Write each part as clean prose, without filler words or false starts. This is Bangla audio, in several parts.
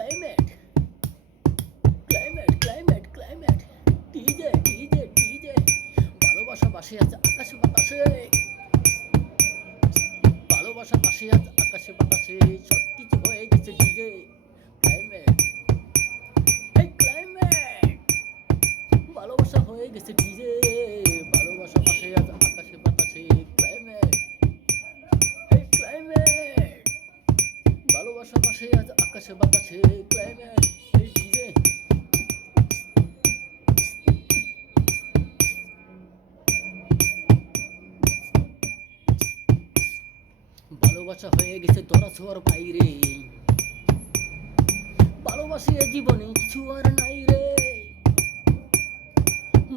climate climate climate climate DJ DJ DJ ভালোবাসা বাসে আছে আকাশে বাতাসে ভালোবাসা বাসে আছে আকাশে বাতাসে সব কিছু হয়ে গেছে ডিজে ক্লাইমেট এই ক্লাইমেট ভালোবাসা হয়ে গেছে ডিজে ভালোবাসা বাসে আছে আকাশে বাতাসে ক্লাইমেট এই ক্লাইমেট ভালোবাসা বাসে আছে আকাশে বাতাসে ক্লাইমেট এই ডিজে ভালোবাসা হয়ে গেছে তোরা ছোঁয়ার বাইরে ভালোবাসিয়ে জীবনে কিছু আর নাই রে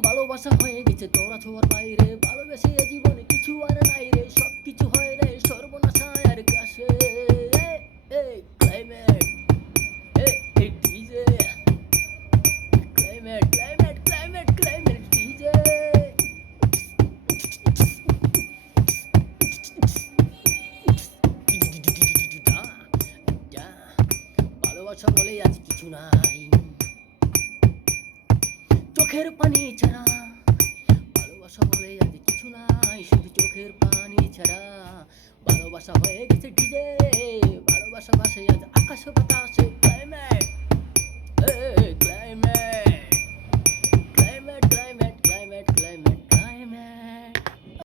ভালোবাসা হয়ে গেছে তোরা ছোঁয়ার বাইরে ভালোবাসিয়ে জীবনে কিছু আর নাই রে সব কিছু হয় রে সর্বনাশায় আর কাছে ক্লাইমেট এই DJ climate climate climate climate DJ ভালোবাসা বলে আজ কিছু নাই চোখের পানি ছাড়া ভালোবাসা বলে আজ কিছু নাই শুধু চোখের পানি ছাড়া ভালোবাসা হয়ে গেছে ডিজে ভালোবাসা বাসে আজ আকাশ বাতাসে ক্লাইমেট ক্লাইমেট